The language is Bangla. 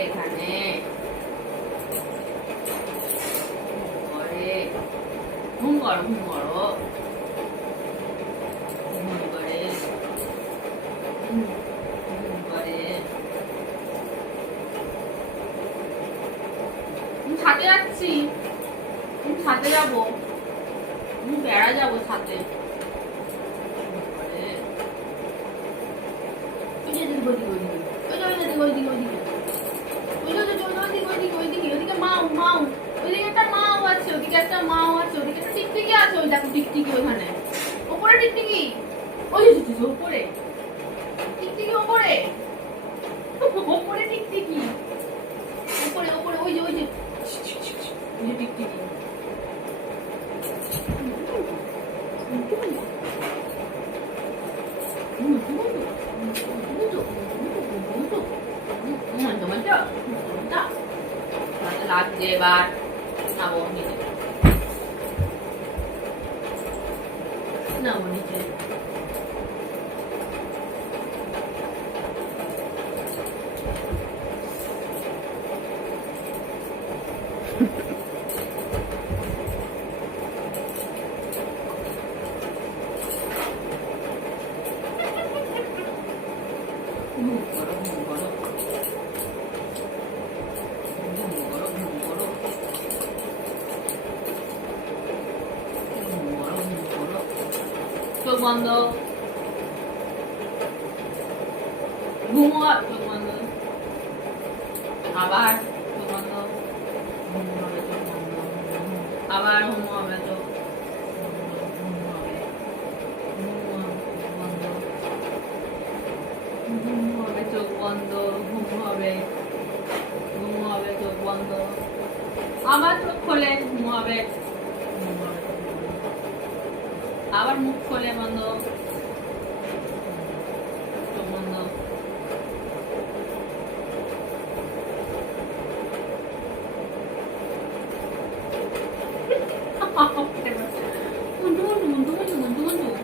এখানে ঘুম করো ঘুম করো ঘুম করে ঘুম করে ছাদে যাচ্ছি ছাদে যাবো বেড়া যাবো ছাদে ওইদিকে মাও ওইদিকে একটা মাও আছে ওইদিকে একটা মাও আছে ওইদিকে একটা টিকটিকি আছে ওই দেখো টিকটিকি ওখানে ওপরে টিকটিকি ওই ওপরে টিকটিকি ওপরে ওপরে টিকটিকি ওপরে ওপরে ওই যে টিকটিকি লাগছে এবার নাবো নিচে নাবো নিচে চোখ বন্ধ ঘুমো চোখ বন্ধ আবার চোখ বন্ধ আবার ঘুমাবে চোখ ঘুমাবে চোখ বন্ধ ঘুমাবে চোখ বন্ধ আবার চোখ খোলে ঘুমাবে আবার মুখ খোলে বন্ধ